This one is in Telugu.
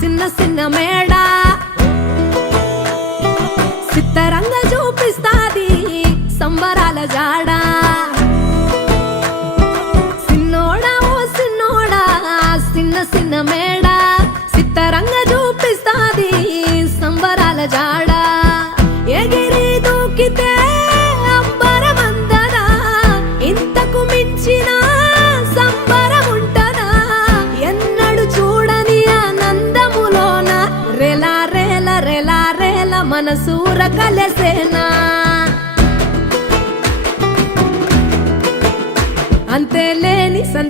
చిన్న చిన్న మేడ సిత్తరంగా చూపిస్తాది సంబరాల జాడ సిన్నోడా ఓ సిన్నోడా చిన్న చిన్న మేడ సిత్తరంగా చూపిస్తాది సంబరాల జాడ ఎగిరి దూకితే అంబరమందదా ఇంతకు మించిన సంబరం ఉంటదా ఎన్నడు చూడని ఆనందములోన రెలా రేల రెలా రేల మనసూర కలసేనా అంతే లేని